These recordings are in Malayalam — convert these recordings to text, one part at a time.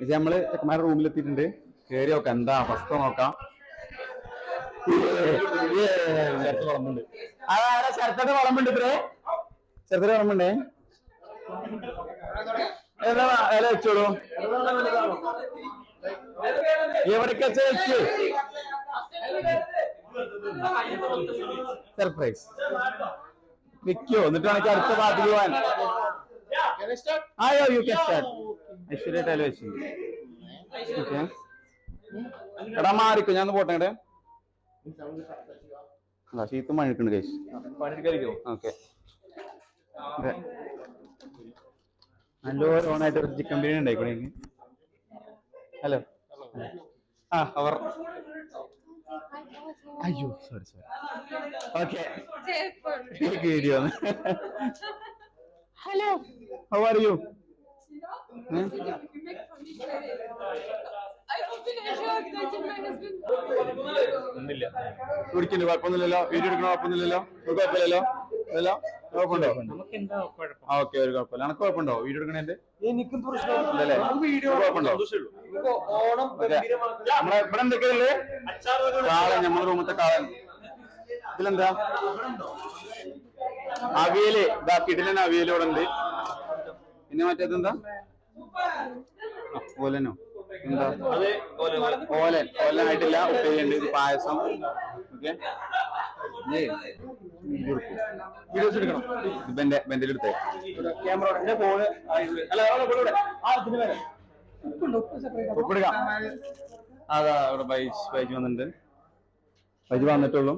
ഇത് നമ്മൾ ചെക്കന്മാരുടെ റൂമിൽ എത്തിയിട്ടുണ്ട് കേറി നോക്കാം. എന്താ ഫസ്റ്റ് നോക്കാം. അതാരാ ശരത്തിന്റെ വളമുണ്ട് ഇത്രേ. ചെറുത്തിന്റെ വളമ്പുണ്ടേ. എന്താ വെച്ചോളൂ? എവിടേക്ക് വെച്ച സർപ്രൈസ് വെക്കോ എന്നിട്ട് അടുത്ത പാർട്ടി പോവാൻ. ആയോ U K start Aishwarya tile വെച്ചിട്ടുണ്ട് ഓക്കെ എടാ മാറിക്കോ ഞാൻ പോട്ടെ ഇങ്ങട്. അതാ ശീത്തും മഴക്കുണ്ട് കേസ് ഓക്കെ നല്ല ഓണായിട്ട് ഒരു ചിക്കൻ ബിരിയാണി ഉണ്ടായിക്കോളെ ഹലോ ആ അവർ. അയ്യോ sorry sorry okay video hello how are you I will finish your dating my husband. കുടിക്കില്ല കുഴപ്പമൊന്നുമില്ലല്ലോ. വീഡിയോ എടുക്കണ കുഴപ്പമൊന്നുമില്ലല്ലോ? ഒരു കുഴപ്പമില്ലല്ലോ? ഇല്ലല്ലോ? കുഴപ്പമുണ്ടോ? ആ ഓക്കെ ഒരു കുഴപ്പമില്ല. എനക്ക് കുഴപ്പമുണ്ടോ വീഡിയോ എടുക്കണേന്റെ? എനിക്കും പ്രശ്നം ഇല്ലല്ലേ? കുഴപ്പമുണ്ടോ? നമ്മളെ ഇവിടെ എന്തൊക്കെയല്ലേ കാളൻ നമ്മുടെ റൂമത്തെ കാളൻ ഇതിലെന്താ? അവിയൽ. ഇതാ കിടിലൻ അവിയൽ ഇവിടെ ഉണ്ട്. പിന്നെ മറ്റേതെന്താ എന്താ? ഓലനോ. എന്താ? ഓലൻ. ഓലനായിട്ടില്ല ഉപ്പേരിയുണ്ട്. ഇത് പായസം. ഓക്കെ. വീഡിയോസ് എടുക്കണം. ബെന്റെ ബെന്റെ എടുത്തേ. ക്യാമറ ഫോണ് അതാ ഇവിടെ ബൈജ് ബൈജ് വന്നിട്ടുണ്ട്. ബൈജ് വന്നിട്ടുള്ളൂ.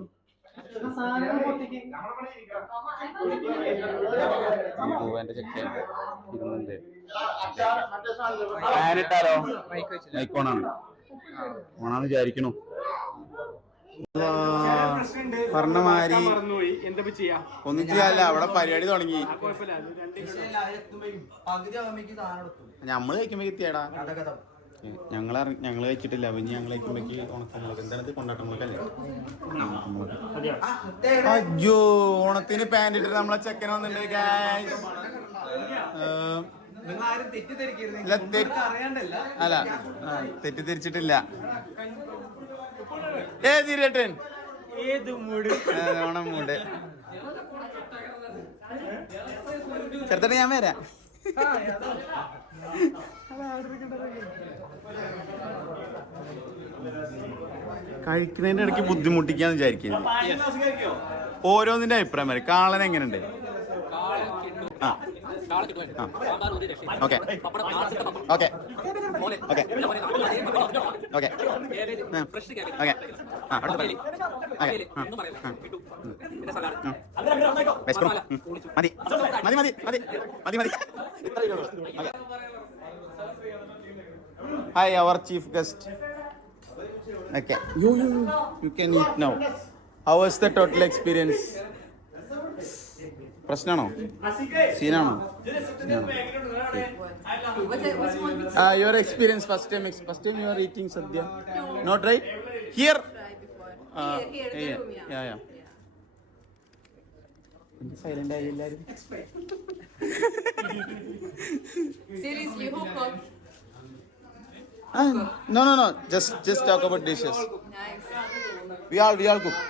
പൂവേന്റെ ചെക്ക് ഇരുന്നുണ്ട് മൈക്കോണാണ് ഓണാന്ന് വിചാരിക്കണു. പറഞ്ഞ മാതിരി ഒന്നും ചെയ്യാല്ല അവിടെ പരിപാടി തുടങ്ങി. നമ്മൾ കഴിക്കുമ്പോ എത്തിയാടാ ഞങ്ങൾ ഞങ്ങൾ കഴിച്ചിട്ടില്ല. ഇനി ഞങ്ങൾ കഴിക്കുമ്പോഴേക്ക് ഉണക്കമുളക് എന്താണ് ഇത്? കൊണ്ടാട്ടമുളകല്ലേ അയ്യോ ഓണത്തിന് പാന്റ് ഇട്ടിട്ട് നമ്മളെ ചെക്കൻ വന്നിട്ടുണ്ട് അല്ല തെറ്റിദ്ധരിച്ചിട്ടില്ല. ഏ ഓണം ഏത് മൂട്? ഓണം മൂണ്ട് ചെറുത്തന്നെ ഞാൻ വരാം. കഴിക്കുന്നതിന്റെ ഇടയ്ക്ക് ബുദ്ധിമുട്ടിക്കാന്ന് വിചാരിക്കരുത് ഓരോന്നിന്റെ അഭിപ്രായം വരെ. കാളൻ എങ്ങനെയുണ്ട്? ആ. Okay. Okay. Okay. Okay. Okay. Okay. ആ. അടുത്ത പറയ്. ഓക്കെ ബെസ്റ്റ് മതി. മതി മതി മതി. മതി മതി. Hi our chief guest okay you you you can eat now how was the total experience പ്രശ്നമാണോ സീനാണോ Uh, sadhya not right here try before? uh, here, here, yeah, yeah. yeah, yeah. Silent ആയി cooked? No no no just just talk about dishes. We all we all cook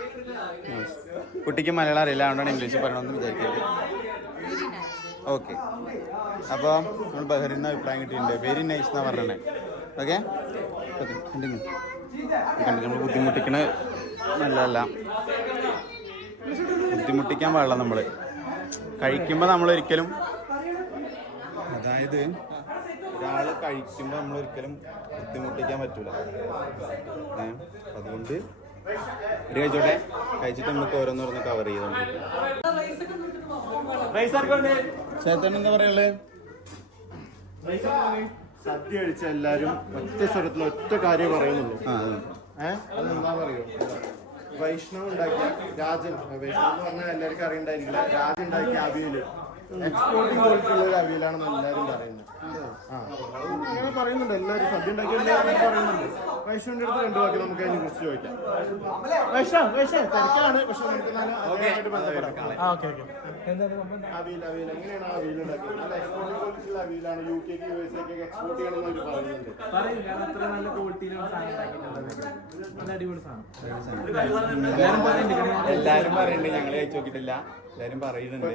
കുട്ടിക്ക് മലയാളം അറിയില്ല ഇംഗ്ലീഷ് പറയണമെന്ന് വിചാരിക്കുന്നത് Really nice. ഓക്കെ അപ്പോൾ നമ്മൾ ബഹറിൽ അഭിപ്രായം കിട്ടിയിട്ടുണ്ട്. വെരി നൈസ് എന്നാണ് പറഞ്ഞത്. ഓക്കെ ഓക്കെ കണ്ടിന്യൂ കണ്ടിന്യൂ നമ്മൾ ബുദ്ധിമുട്ടിക്കണ നല്ലതല്ല. ബുദ്ധിമുട്ടിക്കാൻ പാടില്ല നമ്മൾ കഴിക്കുമ്പോൾ നമ്മൾ ഒരിക്കലും അതായത് ഒരാൾ കഴിക്കുമ്പോൾ നമ്മൾ ഒരിക്കലും ബുദ്ധിമുട്ടിക്കാൻ പറ്റൂല. അതുകൊണ്ട് ഒരു കഴിച്ചോട്ടെ? കഴിച്ചിട്ട് നമുക്ക് ഓരോന്നോരോന്ന് കവർ ചെയ്തോണ്ട് എന്താ പറയുള്ളത് സദ്യ കഴിച്ച എല്ലാരും ഒറ്റ സ്വരത്തിൽ ഒറ്റ കാര്യം പറയുന്നുള്ളൂ. ഏഹ് അതെന്താ പറയൂ? വൈഷ്ണവ് ഉണ്ടാക്കിയ രാജൻ വൈഷ്ണവ് എന്ന് പറഞ്ഞാൽ എല്ലാവർക്കും അറിയണ്ടായിരിക്കില്ല. രാജൻ ഉണ്ടാക്കിയ അവിയൽ. എക്സ്പോർട്ടിംഗ് ഉള്ള ഒരു അവിയലാണെന്ന് എല്ലാവരും പറയുന്നത്. അങ്ങനെ പറയുന്നുണ്ട്. എല്ലാവരും സദ്യ ഉണ്ടാക്കി എല്ലാവരും പറയുന്നുണ്ട്. വൈഷ്ണവിന്റെ അടുത്ത് രണ്ടു വാക്ക് നമുക്ക് അതിനെ കുറിച്ച് ചോദിക്കാം. വൈഷ്ണവ് വൈഷ്ണവ് തിരക്കാണ്. പക്ഷെ നമുക്ക് നല്ല അതിനായിട്ട് ബന്ധപ്പെടാം. ആ ഓക്കെ ഓക്കെ. അവിയൽ അവിയൽ എങ്ങനെയാണ് അവിയൽ നല്ല എക്സ്പോർട്ടിംഗ് ക്വാളിറ്റിയുള്ള അവിയലാണ് യു കെക്ക് യു എസ് എക്ക് എക്സ്പോർട്ട് ചെയ്യണമെന്ന് അവർ പറയുന്നുണ്ട്. പറയില്ല അത്ര നല്ല സാധനം ഉണ്ടാക്കിയിട്ടുള്ളത് നല്ല അടിപൊളി സാധനം. എല്ലാവരും പറയുന്നുണ്ട്. എല്ലാരും പറയുന്നുണ്ട്. ഞങ്ങൾ കഴിച്ചു നോക്കിയിട്ടില്ല. എല്ലാരും പറയുന്നുണ്ട്.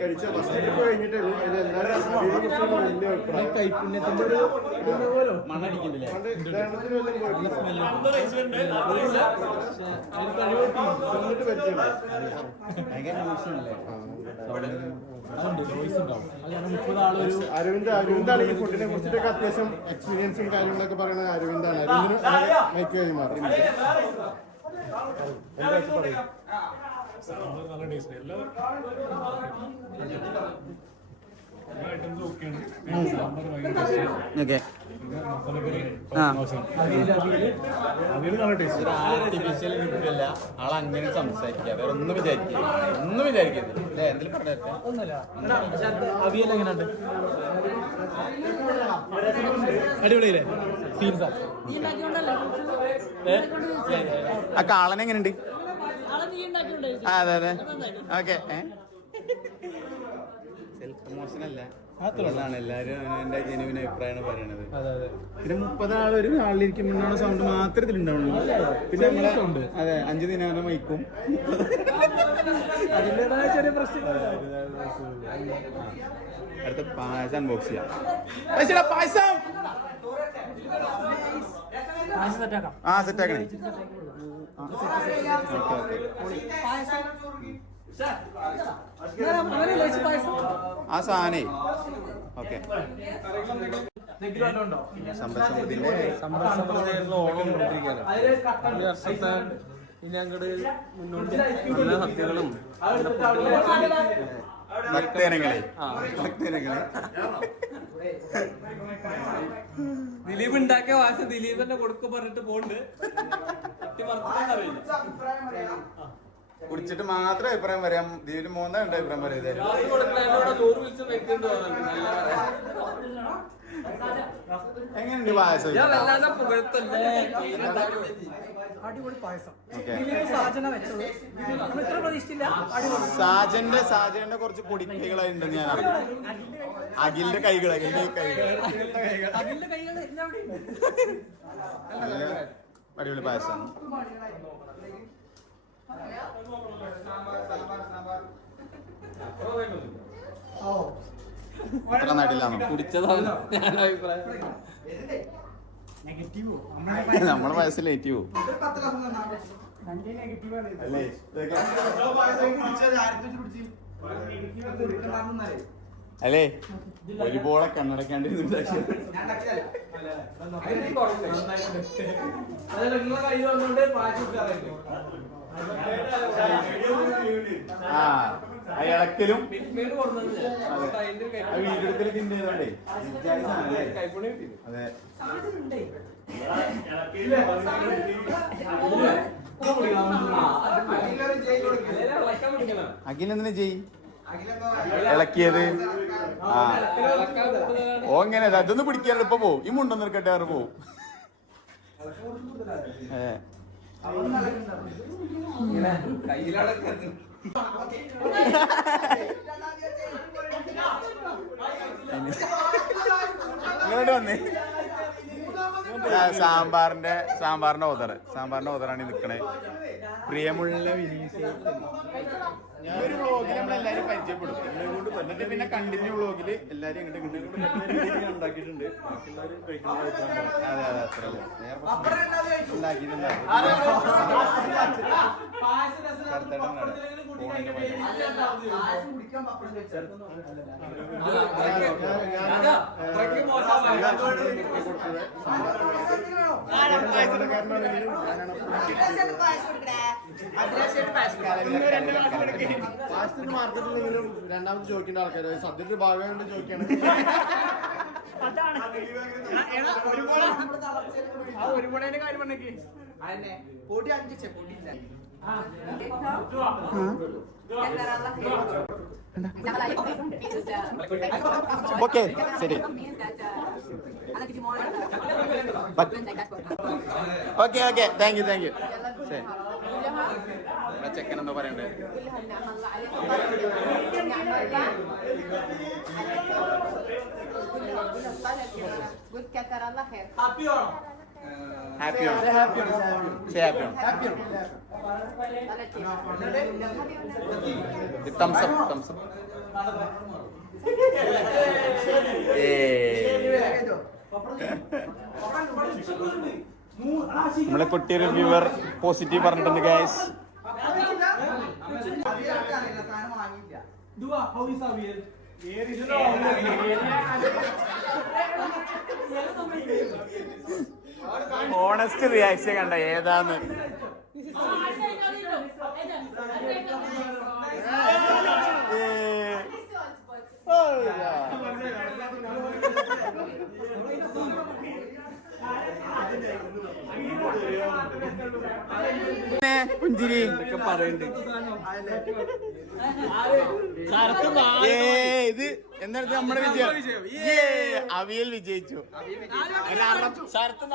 അരവിന്ദ് അരവിന്ദാണ് ഈ ഫുഡിനെ കുറിച്ചിട്ടൊക്കെ അത്യാവശ്യം എക്സ്പീരിയൻസും കാര്യങ്ങളൊക്കെ പറയുന്നത് അരവിന്ദാണ് അരവിന്ദിന് മൈക്ക് കൈമാറി എന്താ നല്ല ടേസ്റ്റ് എല്ലാ എല്ലാ ഐറ്റംസും ഓക്കെയാണ് സാമ്പാർ ഭയങ്കര ടേസ്റ്റ് ഓക്കെ പിന്നെ മസാലക്കറി അവിയൽ നല്ല ടേസ്റ്റ് ആർട്ടിഫിഷ്യൽ കിട്ടില്ല ആൾ അങ്ങനെ സംസാരിക്കുക. വേറെ ഒന്നും വിചാരിക്കുക ഒന്നും വിചാരിക്കരുത്. അല്ലേ? എന്തെങ്കിലും പറഞ്ഞേ അവിയൽ എങ്ങനെയുണ്ട് അടിപൊളിയില്ലേ സീൻസാ ആ അതെ അതെ. ഓക്കെ സെൽഫ് പ്രൊമോഷൻ അല്ല അതുകൊണ്ടാണ് എല്ലാവരും എന്റെ ജെനുവിൻ അഭിപ്രായമാണ് പറയണത്. അതെ അതെ. പിന്നെ മുപ്പത് ആൾ ഒരു ആളിരിക്കുമ്പോഴാണ് സൗണ്ട് മാത്രമേ ഉണ്ടാവുള്ളൂ. പിന്നെ നമ്മളെ അതെ അഞ്ച് ദിനാറ് മൈക്കും. അതിന്റെതായ ചെറിയ പ്രശ്നം അടുത്ത പായസം അൺബോക്സ് ചെയ്യാം. പൈസടാ, പായസം! ആ സെറ്റ് ആക്കണേ. Okay okay. ആ സാധനേ. ഓക്കെ. സമ്പൽ സമൃദ്ധിന്റെ ഓണം കൊണ്ടിരിക്കുകയാണ് ഈ വർഷത്തെ ഇനി അങ്ങോട്ട് മുന്നോട്ട്. എല്ലാ സദ്യകളും ഭക്തജനങ്ങളെ. ഭക്തജനങ്ങളെ. ദിലീപ് ഉണ്ടാക്കിയ വാശ ദിലീപ് തന്നെ കൊടുക്കും പറഞ്ഞിട്ട് പോണ്ട്. കുടിച്ചിട്ട് മാത്രം അഭിപ്രായം പറയാം. ദീപിന് മൂന്നാ ഉണ്ട് അഭിപ്രായം പറയാം ഗ്ലാസ് കൊടുക്കുന്നതിനോട് നൂറ് വിളിച്ച് വെക്കുന്നുണ്ട് തോന്നുന്നുണ്ട് നല്ല പറയാം. എങ്ങനെയുണ്ട് വാശ അടിപൊളി പായസം. വെച്ചത്. നമ്മൾ ഇത്ര പ്രതീക്ഷിച്ചില്ല. അടിപൊളി. സാജന്റെ സാജന്റെ കുറച്ച് പൊടിക്കൈകളായിട്ടുണ്ടെന്ന് ഞാൻ അഖിലിന്റെ കൈകൾ അഖിലിന്റെ കൈകൾ അഖിലിന്റെ കൈകൾ അടിപൊളി പായസം. കുടിച്ചതാണ് ഞാൻ അഭിപ്രായം. നമ്മളെ വയസ്സിൽ ലേറ്റ് പോവും അല്ലേ? അല്ലേ? ഒരു പോളെ കണ്ണടക്കാണ്ട് ആ. ആ ഇളക്കലും തിന്നേതോണ്ടേ അതെ. ചെയ് ഇളക്കിയത്? ആ. ഓ എങ്ങനെ അതൊന്നും പിടിക്കാറില്ല. ഇപ്പൊ പോവും ഈ മുണ്ടൊന്നും എടുക്കട്ടെ അവർ പോവും അതെ ഇങ്ങോട്ട് സാമ്പാറിന്റെ സാമ്പാറിന്റെ ഓതറ്. സാമ്പാറിന്റെ ഓതറാണ് നിൽക്കണേ പ്രിയമുള്ള വിനീസ് ഒരു വ്ളോഗിൽ നമ്മളെല്ലാരും പരിചയപ്പെടും കൊണ്ട് എന്നിട്ട് പിന്നെ കണ്ടിന്യൂ വ്ളോഗിൽ എല്ലാരും അങ്ങോട്ട് ഇങ്ങോട്ട് ഉണ്ടാക്കിയിട്ടുണ്ട് അതെ അതെ അത്ര ഉണ്ടാക്കിയിട്ടുണ്ടാവും പായസത്തിന് മാർക്കറ്റിലെങ്കിലും രണ്ടാമത് ചോദിക്കേണ്ട ആൾക്കാർ സദ്യയുടെ ഭാഗമായിട്ട് ചോദിക്കുകയാണ് ഓക്കെ ശരി. Okay okay thank you thank you ശരി. നമ്മളെ ചെക്കൻ എന്താ പറയണ്ടേ? ഹാപ്പി ആണ് ഹാപ്പി ആണ് ഹാപ്പി ആണ് ഹാപ്പി ആണ് തംസപ്പ് തംസപ്പ് ഏ നമ്മളെ കുട്ടി റിവ്യൂവർ പോസിറ്റീവ് പറഞ്ഞിട്ടുണ്ട് ഗൈസ് ഓണസ്റ്റ് റിയാക്ഷൻ കണ്ട ഏതാന്ന് ഏ. ഇത് എന്നിട്ട് നമ്മുടെ വിജയം? ഏ അവിയൽ വിജയിച്ചു. ശരത്ത്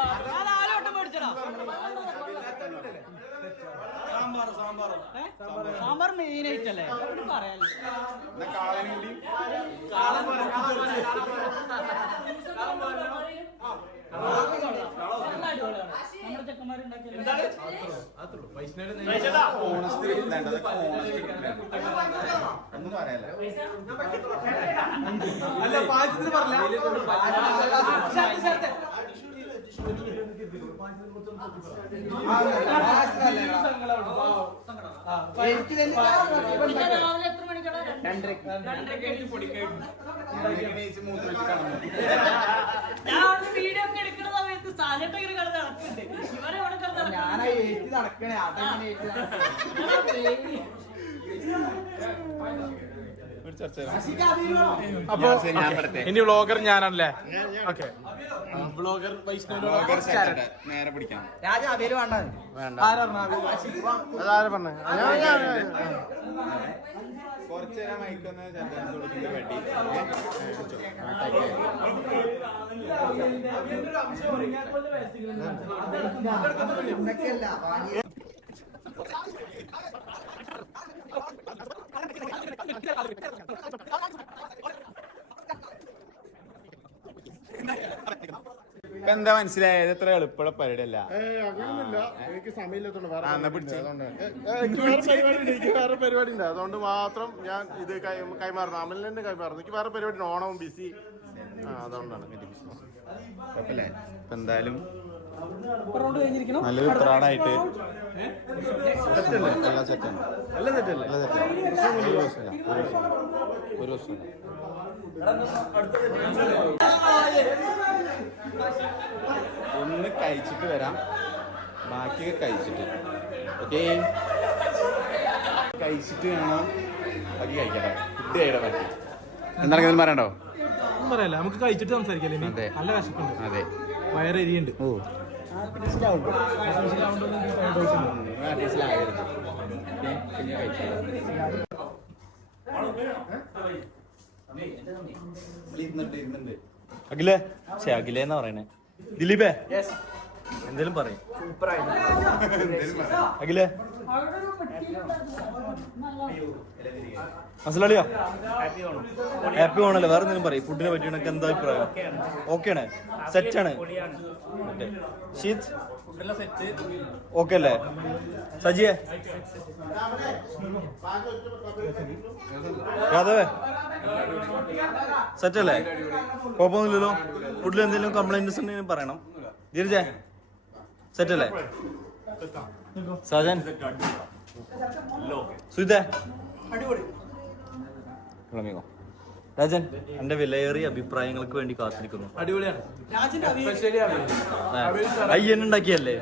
സാമ്പാർ. മെയിൻ ആയിട്ടല്ലേ? പറയാലോ നമ്മുടെ ചെക്കന്മാരുണ്ടാക്കിയ ഓണസ്റ്റ് ഒന്നും പറയാല്ല അല്ല പായസത്തിന് മണിക്കാണ് രണ്ടരക്ക് ഞാൻ അവിടെ വീഡിയോ ഒക്കെ എടുക്കുന്ന സമയത്ത് സാധനത്തെ ഇങ്ങനെ കിടന്ന് നടക്കുന്നുണ്ട് ഇവരെ അവിടെ കിടന്ന് നടക്കണേ ഞാൻ പറട്ടെ ഇനി വ്ളോഗർ ഞാനല്ലേ ഓക്കെ ബ്ലോഗർ ബ്ലോഗർ ശരത്ത് നേരെ പിടിക്കാം രാജ അവിയൽ വേണ്ട വേണ്ട അതാരാ പറഞ്ഞേ ഞാൻ- കുറച്ചു നേരം മൈക്കൊന്ന് ചന്ദ്രൻ കൊടുക്കുന്ന വേണ്ടി ഇപ്പൊ എന്താ മനസ്സിലായത്? എത്ര എളുപ്പമുള്ള അങ്ങനൊന്നുമില്ല. എനിക്ക് സമയമില്ലാത്തോണ്ട് വേറെ പരിപാടി ഉണ്ട്. അതുകൊണ്ട് എനിക്ക് വേറെ പരിപാടി ഉണ്ട് പരിപാടി ഉണ്ട്. അതുകൊണ്ട് മാത്രം ഞാൻ ഇത് കൈമാറുന്നു. അമലിന് തന്നെ കൈമാറുന്നു. എനിക്ക് വേറെ പരിപാടി ഓണവും ബിസി. ആ അതുകൊണ്ടാണ്. കുഴപ്പമില്ല. ഇപ്പൊ എന്തായാലും നല്ലൊരു പ്രാണായിട്ട് എല്ലാം സെറ്റാണ് നല്ല സെറ്റല്ലേ? നല്ല സെറ്റാണ് ഒരു ദിവസമില്ല ഒരു ദിവസം ഒരു ദിവസം ഒന്ന് കഴിച്ചിട്ട് വരാം. ബാക്കിയൊക്കെ കഴിച്ചിട്ട്. ഓക്കെ കഴിച്ചിട്ട് വേണം. ബാക്കി കഴിക്കട്ടെ. ഫുഡ് കഴിയുടെ ബാക്കി. എന്താണ് പറയണ്ടോ? പറയല്ല. നമുക്ക് കഴിച്ചിട്ട് സംസാരിക്കല്ലേ ഇനി? അതെ. നല്ല വിശപ്പുണ്ട്. അതെ. വയറെരിയുണ്ട്. ഓ. ഇരുന്നുണ്ട് ഇരുന്നുണ്ട് അഖിലേ പക്ഷെ അഖിലേന്നാ പറയണേ? ദിലീപേ? എന്തേലും പറയും. അഖിലേ. മനസ്സിലാളിയോ ഹാപ്പി ഓണല്ലേ വേറെ എന്തെങ്കിലും പറയും. ഫുഡിനെ പറ്റി എനിക്ക് എന്താ അഭിപ്രായം? ഓക്കെ ആണ്. സെറ്റ് ആണ്. ഓക്കെ അല്ലേ? സജിയെ? യാദവേ? സെറ്റ് അല്ലേ? കുഴപ്പമൊന്നുമില്ലല്ലോ. ഫുഡിൽ എന്തെങ്കിലും കംപ്ലൈന്റ്സ് ഉണ്ടെങ്കിൽ പറയണം. ധീരജേ? സെറ്റ് അല്ലേ സാജൻ? സുജിതേ വിളമ്പിക്കോ രാജൻ എന്റെ വിലയേറിയ അഭിപ്രായങ്ങൾക്ക് വേണ്ടി കാത്തിരിക്കുന്നു. അടിപൊളിയാണ്. അയ്യൻ ഉണ്ടാക്കിയല്ലേ?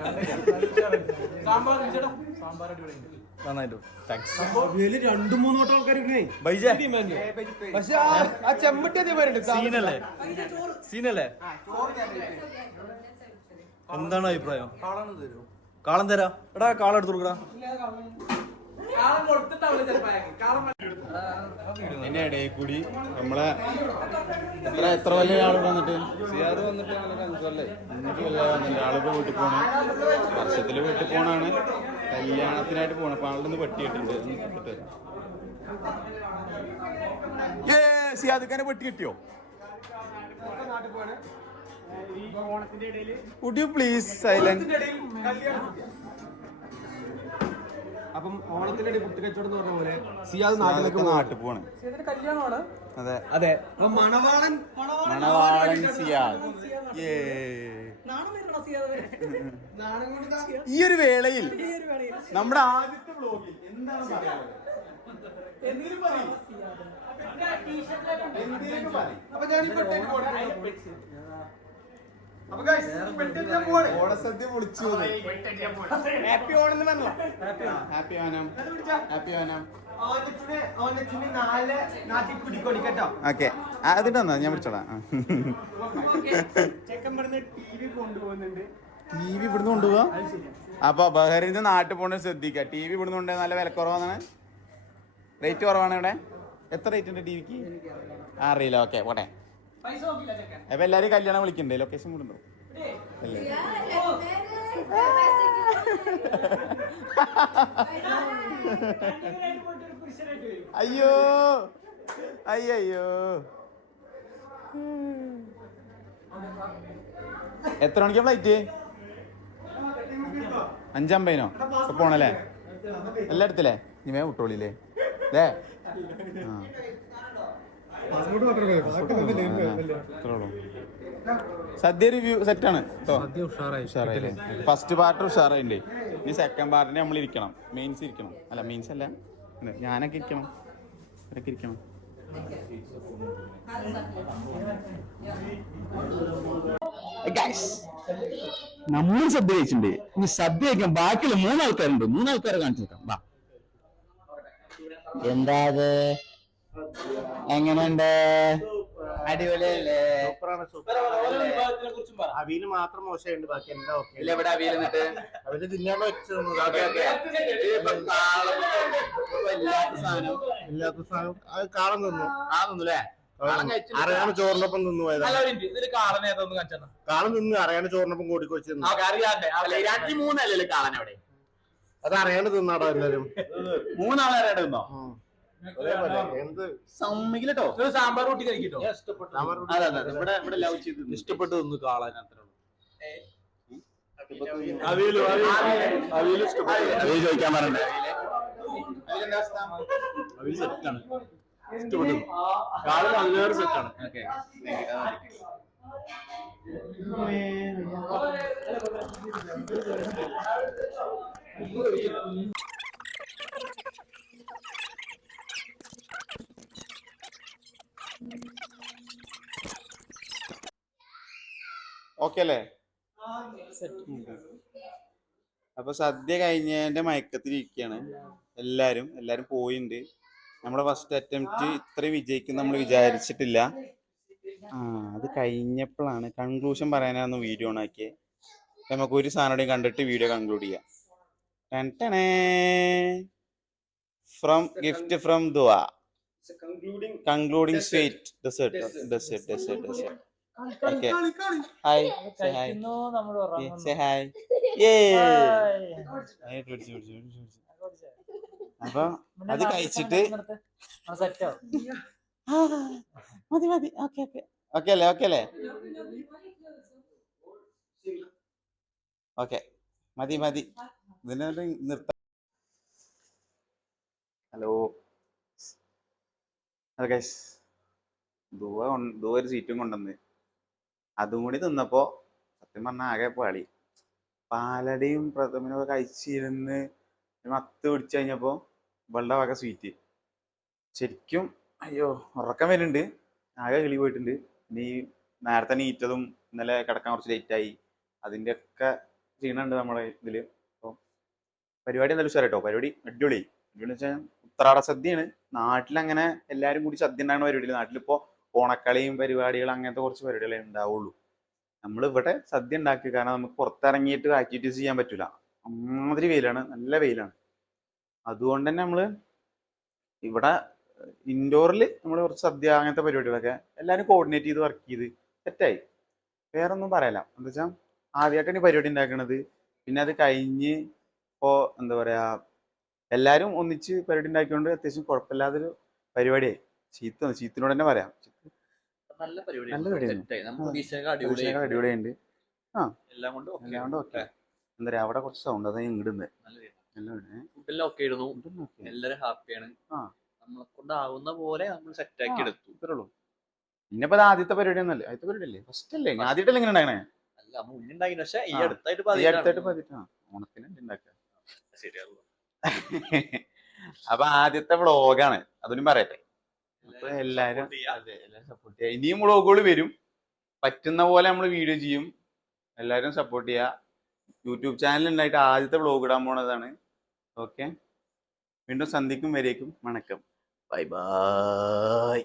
സീനല്ലേ? സീനല്ലേ? എന്താണ് അഭിപ്രായം? കാളം തരാ. എടാ കാളം എടുത്തു കൊടുക്കടാ. ഇടയിൽ കൂടി നമ്മളെ എത്ര എത്ര വലിയ ആൾ വന്നിട്ട്? സിയാദ് വന്നിട്ട് ഞങ്ങൾക്ക് അഞ്ചു കൊല്ലേ? അഞ്ച് കൊല്ലം വന്നിട്ട് ആളിപ്പോ വീട്ടിൽ പോണ. വർഷത്തിൽ വീട്ടിൽ പോണാണ്. കല്യാണത്തിനായിട്ട് പോണ. അപ്പൊ ആളുടെ പെട്ടിയിട്ടുണ്ട് സിയാദിക്കാനെ പെട്ടി കിട്ടിയോ? വുഡ് യു പ്ലീസ് സൈലന്റ് അപ്പം ഓണത്തിന്റെ ഇടയിൽ പുട്ടുകച്ചവടം എന്ന് പറഞ്ഞ പോലെ സിയാദ് നാട്ടിലേക്ക് നാട്ടിൽ പോണ് അതെ. അതെ. അപ്പൊ മണവാളൻ മണവാളൻ സിയാദ്. ഏ ഈ ഒരു വേളയിൽ നമ്മുടെ ആദ്യത്തെ ബ്ലോഗിൽ എന്താണ് പറയുന്നത് പറയും? എന്തെങ്കിലും പറയൂ? അപ്പൊ ഞാനിപ്പോ അപ്പൊ guys, പെട്ടെന്ന് ഞാൻ പോവാണ്. ഓണസദ്യ വിളിച്ചു ഹാപ്പി ഓണം എന്ന് പറഞ്ഞോ? ഹാപ്പി ഓണം ഹാപ്പി കേട്ടോ. ഓക്കെ. അതിട്ട് വന്നാ ഞാൻ വിളിച്ചോളാം. ടി വി ഇവിടുന്ന് കൊണ്ടുപോവാ? അപ്പൊ ബഹറിന്റെ നാട്ടിൽ പോകണ ശ്രദ്ധിക്കുക ടി വി ഇവിടുന്ന് കൊണ്ടുപോയി നല്ല വില കുറവാണ് റേറ്റ് കുറവാണ് ഇവിടെ? എത്ര റേറ്റ് ഉണ്ട് ടി വിക്ക്? അറിയില്ല. ഓക്കെ പോട്ടെ. അപ്പൊ എല്ലാരും കല്യാണം വിളിക്കണ്ടേ? ലൊക്കേഷൻ വരും അയ്യോ. അയ്യോ എത്ര മണിക്കാ ഫ്ലൈറ്റ് അഞ്ചമ്പതിനോ? പോണല്ലേ? എല്ലാം എടുത്തില്ലേ നീ വേഗം വിട്ടോളില്ലേ? അല്ലേ? സദ്യ റിവ്യൂ സെറ്റാണ് ഉഷാറായി. ഫസ്റ്റ് പാർട്ട് ഉഷാറായില്ലേ? ഇനി സെക്കൻഡ് പാർട്ടിന് നമ്മൾ ഇരിക്കണം. മെയിൻസ് ഇരിക്കണം. അല്ല മെയിൻസ് അല്ല. ഞാനൊക്കെ ഇരിക്കണം. ഇവരൊക്കെ ഇരിക്കണം. നമ്മൾ സദ്യ കഴിച്ചിട്ടുണ്ട്. ഇനി സദ്യ കഴിക്കാൻ ബാക്കിയുള്ള മൂന്നാൾക്കാരുണ്ട്. മൂന്നാൾക്കാരെ കാണിച്ചു നോക്കാം വാ. എന്താ എങ്ങനെയുണ്ട്? അടിപൊളിയല്ലേ? അവീൽ മാത്രം മോശമുണ്ട് ബാക്കി എല്ലാം ഓക്കെ ഇല്ല ഇവിടെ അവിയൽ എന്നിട്ട്? അവർ തിന്നാണ്ട് വെച്ചു ഓക്കെ ഓക്കെ. സാധനം. ഇല്ലാത്ത സാധനം. അത് കാളം തിന്നു. ആ തിന്നുല്ലേ അറിയാണ്ട് ചോറിനൊപ്പം തിന്നു കാണിച്ചാ കാളം തിന്നു അറിയാണ്ട് ചോറിനൊപ്പം കൂടിക്ക് വെച്ച് തിന്നു. അറിയാണ്ട് മൂന്നല്ലേ കാണാൻ അവിടെ? അത് അറിയാണ്ട് തിന്നാടോ എല്ലാരും. മൂന്നാളെ അറിയാണ്ട് നിന്നോ? സമ്മതിക്കില്ലട്ടോ സാമ്പാർ കൂട്ടി കഴിക്കട്ടോ? അതെ അതെ. ഇവിടെ ഇവിടെ ലവ് ചെയ്ത് ഇഷ്ടപ്പെട്ടു ഒന്ന് കാളാൻ അത്ര ചോദിക്കാൻ പറഞ്ഞേ സെറ്റാണ്. ഇഷ്ടപ്പെട്ടു. കാൾ നല്ലൊരു സെറ്റാണ്. ഓക്കെ. ഓക്കെ അല്ലേ? അപ്പൊ സദ്യ കഴിഞ്ഞതിന്റെ മയക്കത്തിൽ ഇരിക്കുകയാണ് എല്ലാരും എല്ലാരും പോയിണ്ട്. നമ്മുടെ ഫസ്റ്റ് അറ്റംപ്റ്റ് ഇത്രയും വിജയിക്കും നമ്മൾ വിചാരിച്ചിട്ടില്ല. ആ അത് കഴിഞ്ഞപ്പോഴാണ് കൺക്ലൂഷൻ പറയാനാണ് വീഡിയോ ഓണാക്കിയത് നമുക്ക് ഒരു സാധനം കണ്ടിട്ട് വീഡിയോ കൺക്ലൂഡ് ചെയ്യാം. From gift from Dua. Concluding sweet dessert dessert dessert dessert hi hi hi അപ്പൊ അത് കഴിച്ചിട്ട് സെറ്റോ ആ, മതി മതി. ഓക്കെ ഓക്കെ ഓക്കെ അല്ലേ ഓക്കെ അല്ലേ? ഓക്കെ മതി മതി. നിർത്ത നിർത്താം. Hello hello guys Dua Dua ഒരു സീറ്റും കൊണ്ടുവന്ന്. അതും കൂടി തിന്നപ്പോ സത്യം പറഞ്ഞാൽ ആകെ പാളി. പാലടയും പ്രഥമനും ഒക്കെ കഴിച്ചിരുന്ന് മത്ത് പിടിച്ചു കഴിഞ്ഞപ്പോ വെള്ള വക സ്വീറ്റ് ശരിക്കും അയ്യോ ഉറക്കം വരുന്നുണ്ട്. ആകെ കിളി പോയിട്ടുണ്ട്. ഇനി നേരത്തെ നീറ്റതും ഇന്നലെ കിടക്കാൻ കുറച്ച് ലേറ്റായി അതിന്റെ ഒക്കെ ക്ഷീണമുണ്ട് നമ്മളെ ഇതിൽ. അപ്പോൾ പരിപാടി എന്തായാലും ഉഷാർ കേട്ടോ പരിപാടി അടിപൊളി. അടിപൊളി വെച്ചാൽ ഉത്രാട സദ്യയാണ്. നാട്ടിലങ്ങനെ എല്ലാവരും കൂടി സദ്യ ഉണ്ടാകുന്ന പരിപാടിയില്ല? നാട്ടിലിപ്പോൾ ഓണക്കളിയും പരിപാടികളും അങ്ങനത്തെ കുറച്ച് പരിപാടികളെ ഉണ്ടാവുള്ളൂ. നമ്മൾ ഇവിടെ സദ്യ ഉണ്ടാക്കി കാരണം നമുക്ക് പുറത്തിറങ്ങിയിട്ട് ആക്ടിവിറ്റീസ് ചെയ്യാൻ പറ്റില്ല അമ്മാതിരി വെയിലാണ്. നല്ല വെയിലാണ്. അതുകൊണ്ട് തന്നെ നമ്മൾ ഇവിടെ ഇൻഡോറിൽ നമ്മൾ കുറച്ച് സദ്യ അങ്ങനത്തെ പരിപാടികളൊക്കെ എല്ലാവരും കോർഡിനേറ്റ് ചെയ്ത് വർക്ക് ചെയ്ത് സെറ്റായി വേറെ ഒന്നും പറയല എന്താ വെച്ചാൽ ആദ്യമായിട്ടാണ് പരിപാടി ഉണ്ടാക്കണത്. പിന്നെ അത് കഴിഞ്ഞ് ഇപ്പോൾ എന്താ പറയാ എല്ലാവരും ഒന്നിച്ച് പരിപാടി ഉണ്ടാക്കിയോണ്ട് അത്യാവശ്യം കുഴപ്പമില്ലാത്തൊരു പരിപാടിയായി. ചീത്ത ചീത്തിനോട് തന്നെ പറയാം. നല്ല പരിപാടി നല്ല നമുക്ക് ആ. അടിപൊളിയുണ്ട് എല്ലാം കൊണ്ട് എല്ലാം കൊണ്ടും ഓക്കെ എന്താ അവിടെ കുറച്ച് സൗണ്ട് അതാ ഇങ്ങിടുന്നത് നല്ല എല്ലാം ഉണ്ട്. ഏ? ഫുഡെല്ലാം ഓക്കെ ആയിരുന്നു. ഇതൊന്നും എല്ലാരും ഹാപ്പിയാണ് നമ്മളെ കൊണ്ടാവുന്ന പോലെ നമ്മൾ സെറ്റ് ആക്കി ആ. എടുത്തു. ഇത്രേ ഉള്ളൂ. പിന്നെ ആദ്യത്തെ പരിപാടി ഒന്നല്ലേ? ആദ്യത്തെ പരിപാടി അല്ലേ? ഫസ്റ്റ് അല്ലേ? ആദ്യമായിട്ടല്ലേ ഇങ്ങനെ ഉണ്ടാക്കണേ? അല്ല നമ്മൾ മുന്നുണ്ടാക്കി പക്ഷെ ഈ ആ. അടുത്തായിട്ട് ഈ അടുത്തായിട്ട് പതിനാണ്. പതിറ്റാ ഓണത്തിന് ഉണ്ടാക്കുക. ശരിയാവും അപ്പൊ ആദ്യത്തെ വ്ളോഗാണ് അതൊന്നും പറയട്ടെ. അപ്പൊ എല്ലാരും. അതെ സപ്പോർട്ട് ചെയ്യാം. ഇനിയും വ്ളോഗുകൾ വരും. പറ്റുന്ന പോലെ നമ്മൾ വീഡിയോ ചെയ്യും. എല്ലാരും സപ്പോർട്ട് ചെയ്യുക യൂട്യൂബ് ചാനൽ ഉണ്ടായിട്ട് ആദ്യത്തെ വ്ളോഗ് ഇടാൻ പോണതാണ്. ഓക്കെ വീണ്ടും സന്ധിക്കും വരേക്കും. വണക്കം. Bye bye